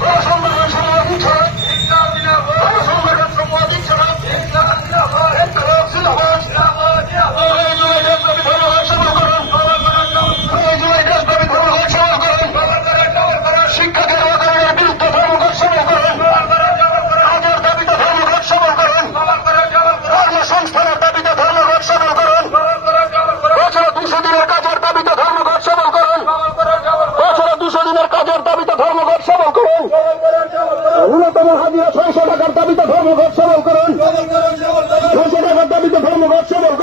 Rosa করুন ন্যূনতম হাজিরা ছয়শো টাকার দাবিতে ধর্মঘট সবল করুন। ছয়শো টাকার দাবিতে ধর্মঘট সবল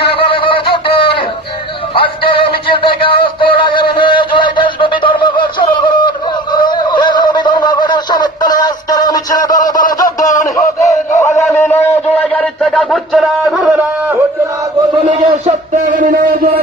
ছাগল গড়ে চটুন আজকের এই মিছিল থেকে অস্ত্র আগামী নয় জুলাই দেশব্যাপী ধর্মঘট সরল করুন। দেশব্যাপী ধর্মঘটের সমর্থনে আজকের এই মিছিলে দলে দলে চটুন আগামী নয় জুলাই গাড়ির থেকে ঘুরছে না ঘুরবে না। তুমি গিয়ে সত্যি আগামী নয় জুলাই